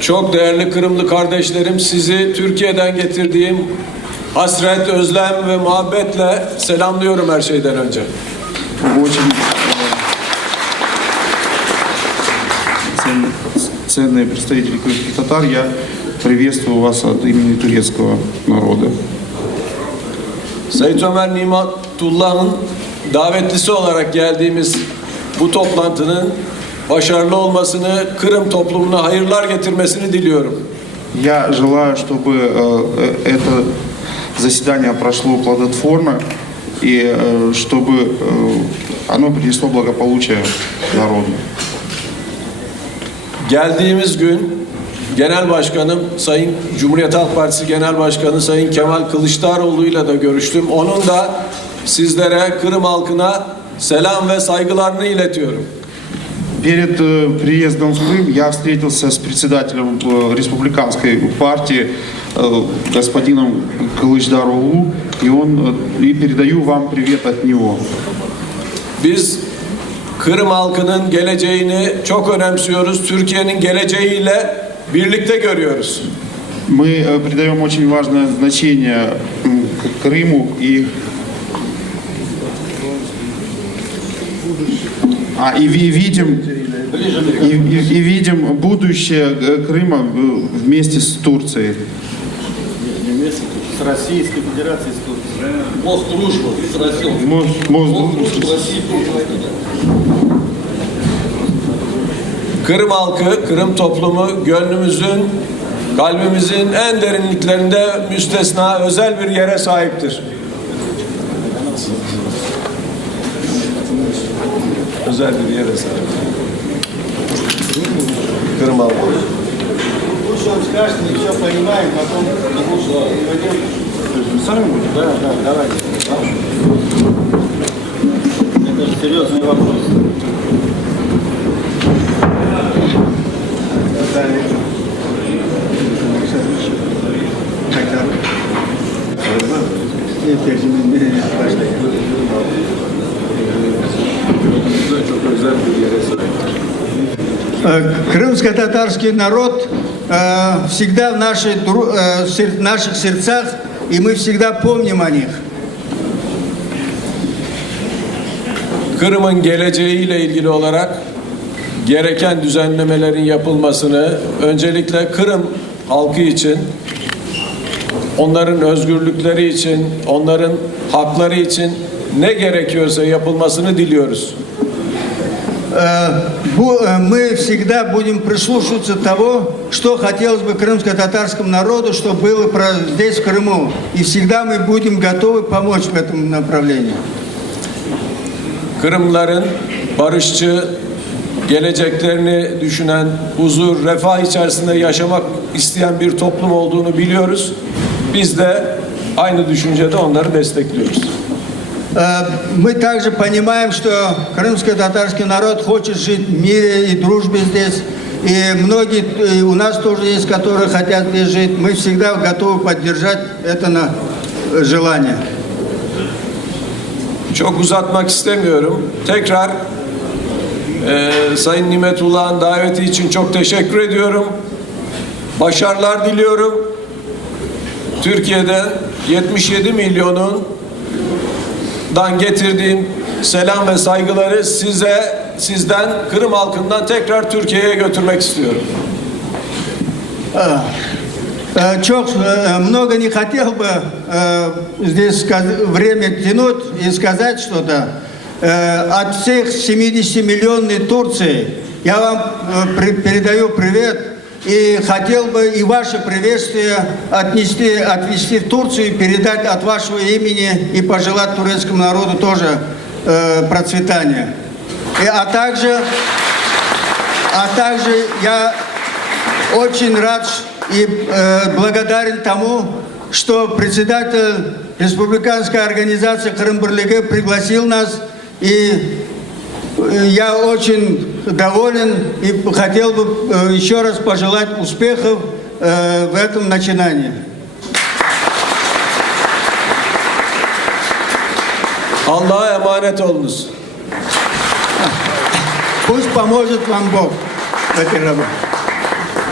Çok değerli Kırımlı kardeşlerim, sizi Türkiye'den getirdiğim hasret, özlem ve muhabbetle selamlıyorum her şeyden önce. Очень ценные представители крымских татар, я приветствую вас от имени турецкого народа. Sayın Ömer Nimatullah'ın davetlisi olarak geldiğimiz bu toplantının başarılı olmasını, Kırım toplumuna hayırlar getirmesini diliyorum. Я желаю, чтобы это заседание прошло плодотворно и чтобы оно принесло благополучие народу. Geldiğimiz gün Genel Başkanım, Sayın Cumhuriyet Halk Partisi Genel Başkanı Sayın Kemal Kılıçdaroğlu ile de görüştüm. Onun da sizlere, Kırım halkına selam ve saygılarını iletiyorum. Перед приездом в Крым я встретился с председателем республиканской партии господином Кылычдароğlu, и передаю вам привет от него. Biz Kırım halkının geleceğini çok önemsiyoruz. Türkiye'nin geleceğiyle birlikte görüyoruz. Мы придаем очень важное значение Крыму и видим будущее Крыма вместе с Турцией. С Российской Федерацией, с Турцией. Мост дружбы с Россией. Мост дружбы с Россией. Kırım halkı, Kırım toplumu gönlümüzün, kalbimizin en derinliklerinde müstesna özel bir yere sahiptir. Özel bir yere sahip. Kırım halkı. Лучше он скажет, мы все понимаем, потом пойдем. Сами будем? Да, давайте. Это же серьезный вопрос. Крымско-татарский народ всегда в наших сердцах, и мы всегда помним о них. Kırım'ın geleceğiyle ilgili olarak gereken düzenlemelerin yapılmasını öncelikle Kırım halkı için, onların özgürlükleri için, onların hakları için ne gerekiyorsa yapılmasını diliyoruz. Мы всегда будем прислушиваться того, что хотелось бы крымско-татарскому народу, что было здесь, в Крыму. И всегда мы будем готовы помочь в этом направлении. Kırımlıların barışçı, geleceklerini düşünen, huzur, refah içerisinde yaşamak isteyen bir toplum olduğunu biliyoruz. Biz de aynı düşüncede onları destekliyoruz. Мы также понимаем, что крымско-татарский народ хочет жить в мире и дружбе здесь. И многие у нас тоже есть, которые хотят здесь жить. Мы всегда готовы поддержать это желание. Çok uzatmak istemiyorum. Tekrar Sayın Nimetullah'ın daveti için çok teşekkür ediyorum. Başarılar diliyorum. Türkiye'de 77 milyonun getirdiğim selam ve saygıları sizden, Kırım halkından tekrar Türkiye'ye götürmek istiyorum. Çok много не хотел бы здесь время тянуть и сказать что-то. От всех 70-миллионной Турции я вам передаю привет и хотел бы и ваше приветствие отвезти в Турцию и передать от вашего имени и пожелать турецкому народу тоже процветания. А также я очень рад и благодарен тому, что председатель республиканской организации Крым-Бірлігі пригласил нас, и я очень доволен и хотел бы еще раз пожелать успехов в этом начинании. Allah'a emanet olunuz. Пусть поможет вам Бог в этой работе.